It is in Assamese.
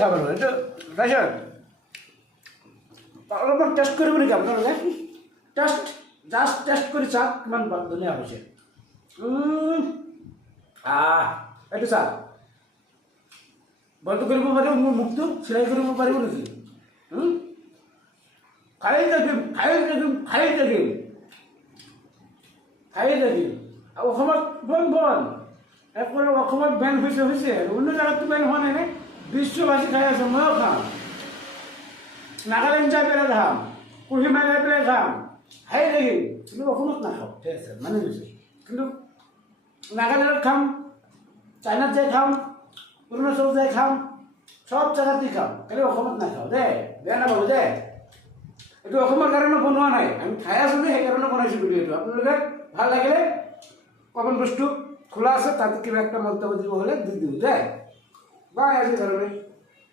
দেখা পালোঁ এইটো তাৰপিছত অলপমান টেষ্ট কৰিব নেকি আপোনালোকে জাষ্ট টেষ্ট কৰি চাওক কিমান ধুনীয়া হৈছে এইটো চাওক বইলটো কৰিব পাৰিব মোৰ মুখটো চিলাই কৰিব পাৰিব নেকি খাই থাকিম আৰু অসমত বন একবাৰে অসমত বেন হৈছে অন্য জেগাততো বেন হোৱা নাই নে বিশ্ববাসী খাই আছে ময়ো খাম নাগালেণ্ড যাই পেলাই খাম কুহিমা যাই পেলাই খাম খাই থাকিম কিন্তু অসমত নাখাওঁ ঠিক আছে মানে গৈছে কিন্তু নাগালেণ্ডত খাম চাইনাত যাই খাম অৰুণাচল যাই খাম সব জেগাতে খাম খালি অসমত নাখাওঁ দেই বেয়া নাপাব দেই এইটো অসমৰ কাৰণে বনোৱা নাই আমি খাই আছোঁ যে সেইকাৰণে বনাইছোঁ ভিডিঅ'টো আপোনালোকে ভাল লাগিলে কমেণ্ট বস্তু খোলা আছে তাতে কিবা একটা মন্তব্য দিব হ'লে দি দিওঁ দেই বাই আজিৰ কাৰণে